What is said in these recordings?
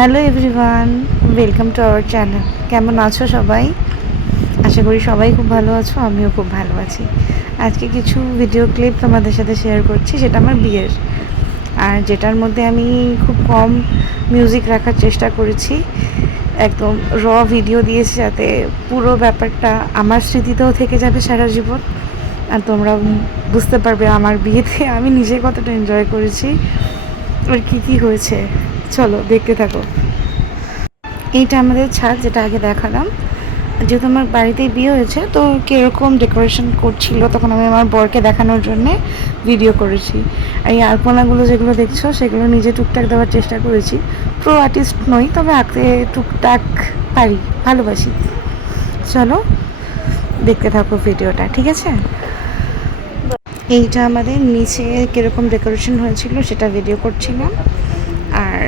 Hello everyone welcome to our channel কেমন আছো সবাই? আশা করি সবাই খুব ভালো আছো, আমিও খুব ভালো আছি। আজকে কিছু ভিডিও ক্লিপ তোমাদের সাথে শেয়ার করছি, সেটা আমার বিয়ের। আর যেটার মধ্যে আমি খুব কম মিউজিক রাখার চেষ্টা করেছি। একদম র ভিডিও দিয়েছি যাতে পুরো ব্যাপারটা আমার স্মৃতিতেও থেকে যাবে সারা জীবন। আর তোমরা বুঝতে পারবে আমার বিয়েতে আমি নিজে কতটা এনজয় করেছি, আর কী কী হয়েছে। চলো, দেখতে থাকো। এইটা আমাদের ছাদ, যেটা আগে দেখালাম। যেহেতু আমার বাড়িতেই বিয়ে হয়েছে, তো কীরকম ডেকোরেশন করছিল, তখন আমি আমার বরকে দেখানোর জন্যে ভিডিও করেছি। এই আলপনাগুলো যেগুলো দেখছ, সেগুলো নিজে টুকটাক দেওয়ার চেষ্টা করেছি। প্রো আর্টিস্ট নই, তবে আঁকতে টুকটাক পারি, ভালোবাসি। চলো, দেখতে থাকো ভিডিওটা ঠিক আছে? এইটা আমাদের নিচে কীরকম ডেকোরেশন হয়েছিল, সেটা ভিডিও করছিলাম। আর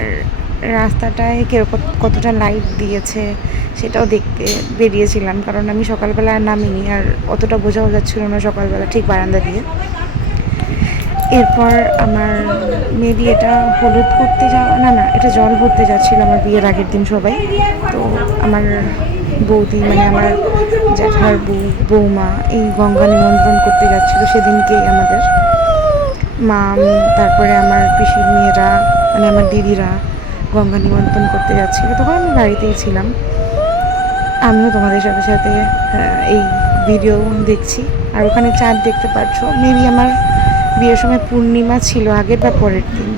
রাস্তাটায় কীরকম কতটা লাইট দিয়েছে সেটাও দেখতে বেরিয়েছিলাম, কারণ আমি সকালবেলা নামিনি আর অতটা বোঝাও যাচ্ছিল না সকালবেলা ঠিক বারান্দা দিয়ে। এরপর আমার মেবি এটা হলুদ করতে যাওয়া, না না, এটা জল ভরতে যাচ্ছিল আমার বিয়ের আগের দিন সবাই। তো আমার বৌদি মানে আমার জ্যাঠার বউ, বৌমা এই গঙ্গা নিমন্ত্রণ করতে যাচ্ছিল সেদিনকেই আমাদের। মাম তারপরে আমার পিসির মেয়েরা মানে আমার দিদিরা গঙ্গা নিমন্ত্রণ করতে যাচ্ছিল, তখন আমি বাড়িতেই ছিলাম। আমিও তোমাদের সাথে সাথে এই ভিডিও দেখছি। আর ওখানে চাঁদ দেখতে পাচ্ছ মেবি আমার বিয়ের সময় পূর্ণিমা ছিল আগের বা পরের দিন।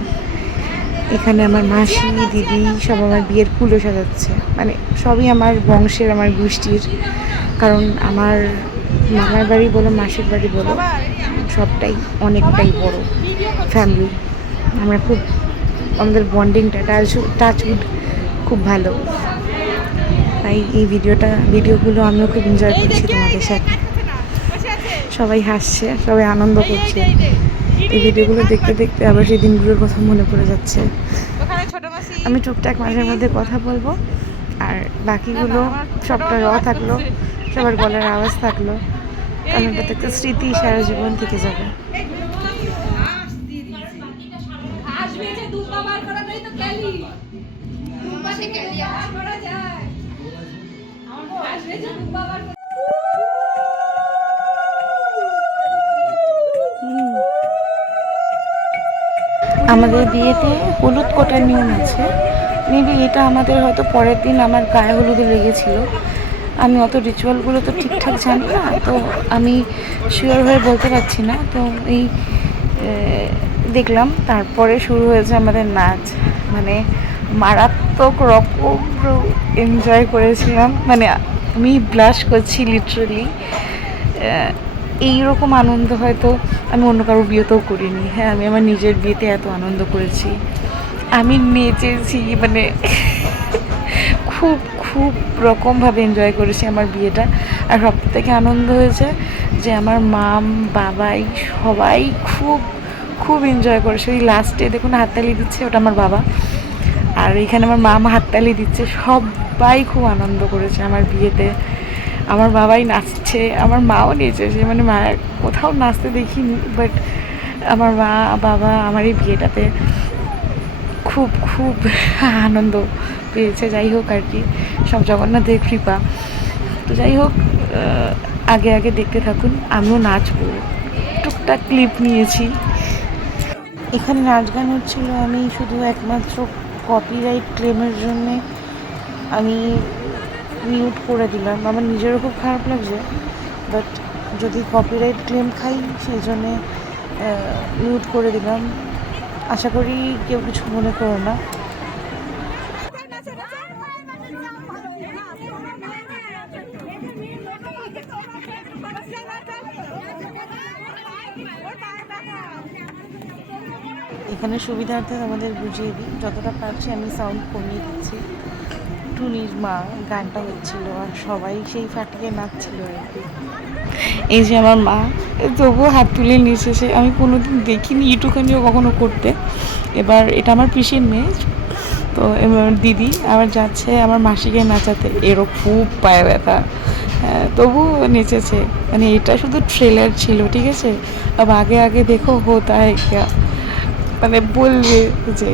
এখানে আমার মাসি, দিদি সব আমার বিয়ের কুলো সাজাচ্ছে। মানে সবই আমার বংশের, আমার গোষ্ঠীর। কারণ আমার মামার বাড়ি বলো, মাসির বাড়ি বলো, সবটাই অনেকটাই বড় ফ্যামিলি আমরা খুব আমাদের বন্ডিংটা টাচ টাচউড খুব ভালো। তাই এই ভিডিওটা, ভিডিওগুলো আমিও খুব এনজয় করছি তোমাদের সাথে। সবাই হাসছে, সবাই আনন্দ করছে। এই ভিডিওগুলো দেখতে দেখতে আবার সেই দিনগুলোর কথা মনে পড়ে যাচ্ছে। আমি টুকটাক মাঝে মধ্যে কথা বলব, আর বাকিগুলো সবটা র থাকল, সবার গলার আওয়াজ থাকল। কারণ এটা একটা স্মৃতি সারা জীবন থেকে যাবে। দুপা বার করাটাই তো ক্যালি। দুপা সে ক্যালি আর করা যায়। দুপা বার আমাদের বিয়েতে হলুদ কোটার নিয়ম আছে। মেবি এটা আমাদের হয়তো পরের দিন আমার গায়ে হলুদে লেগেছিল। আমি অত রিচুয়ালগুলো তো ঠিকঠাক জানি না তো আমি শিওর হয়ে বলতে পারছি না। তো এই দেখলাম, তারপরে শুরু হয়েছে আমাদের নাচ। মানে মারাত্মক রকম এনজয় করেছিলাম। মানে আমি ব্লাশ করছি লিটারালি এইরকম আনন্দ হয়তো আমি অন্য কারোর বিয়েতেও করিনি। হ্যাঁ আমি আমার নিজের বিয়েতে এত আনন্দ করেছি। আমি নেচেছি মানে খুব খুব রকমভাবে এনজয় করেছি আমার বিয়েটা। আর সব থেকে আনন্দ হয়েছে যে আমার মাম, বাবাই সবাই খুব খুব এনজয় করেছে ওই লাস্টে দেখুন হাততালি দিচ্ছে, ওটা আমার বাবা। আর এখানে আমার মামা হাততালি দিচ্ছে, সবাই খুব আনন্দ করেছে আমার বিয়েতে। আমার বাবাই নাচছে, আমার মাও নেচেছে মানে মা, কোথাও নাচতে দেখিনি বাট আমার মা, বাবা আমার এই বিয়েটাতে খুব খুব আনন্দ পেয়েছে। যাই হোক আর কি, সব জগন্নাথের কৃপা। তো যাই হোক আগে আগে দেখতে থাকুন, আমিও নাচবো। টুকটাক ক্লিপ নিয়েছি। এখানে নাচ গান হচ্ছিল, আমি শুধু একমাত্র কপিরাইট ক্লেমের জন্যে আমি মিউট করে দিলাম। আমার নিজেরও খুব খারাপ লাগছে বাট যদি কপিরাইট ক্লেম খাই, সেই জন্যে মিউট করে দিলাম। আশা করি কেউ কিছু মনে করো না। এখানে সুবিধার্থে আমাদের বুঝিয়ে দিই। যতটা পারছি আমি সাউন্ড কমিয়ে দিচ্ছি। টুনির মা গানটা হচ্ছিল আর সবাই সেই ফাটিয়ে নাচছিল আর কি। এই যে আমার মা তবুও হাত তুলে নিয়েছে সে। আমি কোনোদিন দেখিনি এটুখানিও কখনো করতে। এবার এটা আমার পিসির মেয়ে, তো এবার দিদি আবার যাচ্ছে আমার মাসিকে নাচাতে। এরও খুব পায়ে ব্যথা। হ্যাঁ, তবু নেচেছে। মানে এটা শুধু ট্রেলার ছিল, ঠিক আছে? আবার আগে আগে দেখো হো, তাই মানে বলবে যে,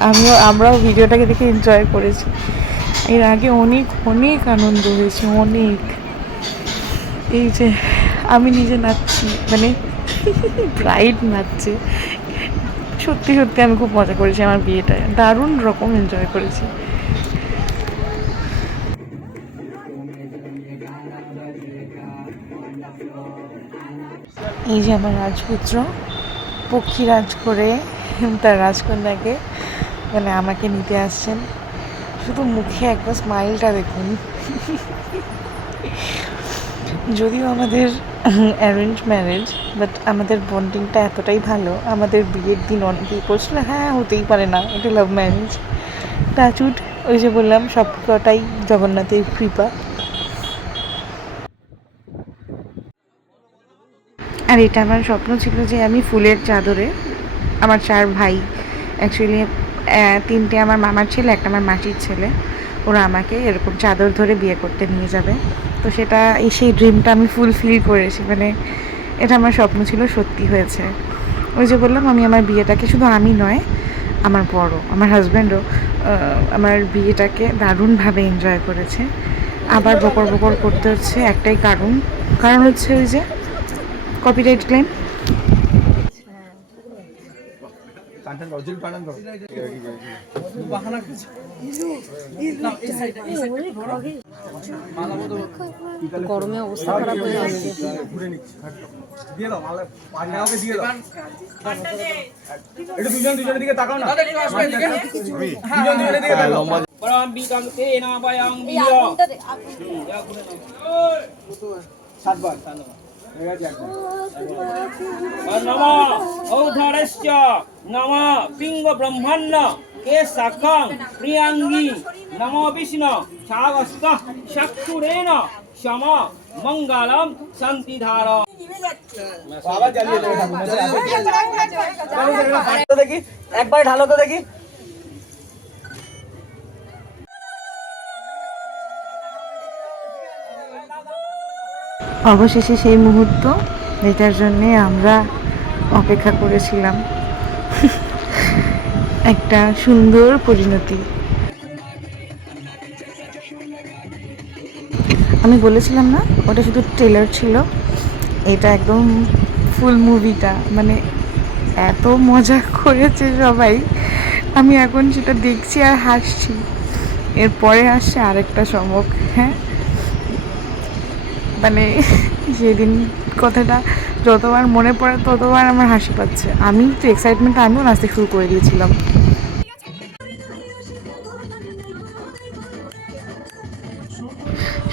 আমিও, আমরাও ভিডিওটাকে দেখে এনজয় করেছি। এর আগে অনেক অনেক আনন্দ হয়েছে, অনেক। এই যে, আমি নিজে নাচছি মানে ব্রাইড নাচছে। সত্যি সত্যি আমি খুব মজা করেছি আমার বিয়েটায়। দারুণ রকম এনজয় করেছি। এই যে আমার রাজপুত্র। পক্ষীরাজ করে তার রাজকন্যাকে মানে আমাকে নিতে আসছেন। শুধু মুখে একবার স্মাইলটা দেখুন। যদিও আমাদের অ্যারেঞ্জ ম্যারেজ বাট আমাদের বন্ডিংটা এতটাই ভালো, আমাদের বিয়ের দিন অনেকেই করছিল হ্যাঁ হতেই পারে না, এটা লাভ ম্যারেজ টাচুট ওই যে বললাম, সবকটাই জগন্নাথের কৃপা। আর এটা আমার স্বপ্ন ছিল যে আমি ফুলের চাদরে আমার চার ভাই অ্যাকচুয়ালি তিনটে আমার মামার ছেলে, একটা আমার মাসির ছেলে, ওরা আমাকে এরকম চাদর ধরে বিয়ে করতে নিয়ে যাবে। তো সেটা, এই সেই ড্রিমটা আমি ফুলফিল করেছি মানে এটা আমার স্বপ্ন ছিল, সত্যি হয়েছে। ওই যে বললাম, আমি আমার বিয়েটাকে শুধু আমি নয়, আমার বড়, আমার হাজব্যান্ডও আমার বিয়েটাকে দারুণভাবে এনজয় করেছে। আবার বকর বকর করতে হচ্ছে একটাই কারণ কারণ হচ্ছে ওই যে কপিরাইট ক্লেম গরমে অবস্থা খারাপ হয়ে। সাতবার গেছে একদম নম ঔধরস্য নম পিঙ্গ ব্রহ্মণ্য কে শাখাং প্রিয়াঙ্গি নম বিষ্ণু সাগস্ত চক্ষুরেণ সম মঙ্গলম শান্তিধার একবার ঢালো তো দেখি অবশেষে সেই মুহূর্ত যেটার জন্যে আমরা অপেক্ষা করেছিলাম। একটা সুন্দর পরিণতি। আমি বলেছিলাম না, ওটা শুধু ট্রেলার ছিল। এটা একদম ফুল মুভিটা মানে এত মজা করেছে সবাই। আমি এখন সেটা দেখছি আর হাসছি। এরপরে আসছে আরেকটা চমক হ্যাঁ? মানে সেদিন কথাটা যতবার মনে পড়ে ততবার আমার হাসি পাচ্ছে। আমি তো এক্সাইটমেন্ট আমিও নাচতে শুরু করে দিয়েছিলাম।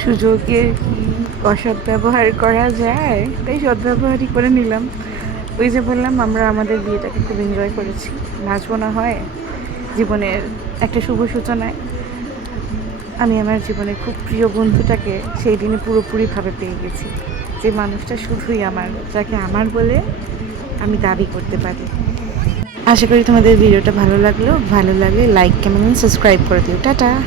সুযোগের কি অসৎ ব্যবহার করা যায়? তাই সদ্ব্যবহারই করে নিলাম। ওই যে বললাম, আমরা আমাদের বিয়েটাকে খুব এনজয় করেছি। নাচবো না হয় জীবনের একটা শুভ সূচনায়। আমি আমার জীবনের খুব প্রিয় বন্ধুটাকে সেই দিনে পুরোপুরিভাবে পেয়ে গেছি। যে মানুষটা শুধুই আমার, যাকে আমার বলে আমি দাবি করতে পারি। আশা করি তোমাদের ভিডিওটা ভালো লাগল। ভালো লাগলে লাইক কমেন্ট সাবস্ক্রাইব করে দিও। টাটা!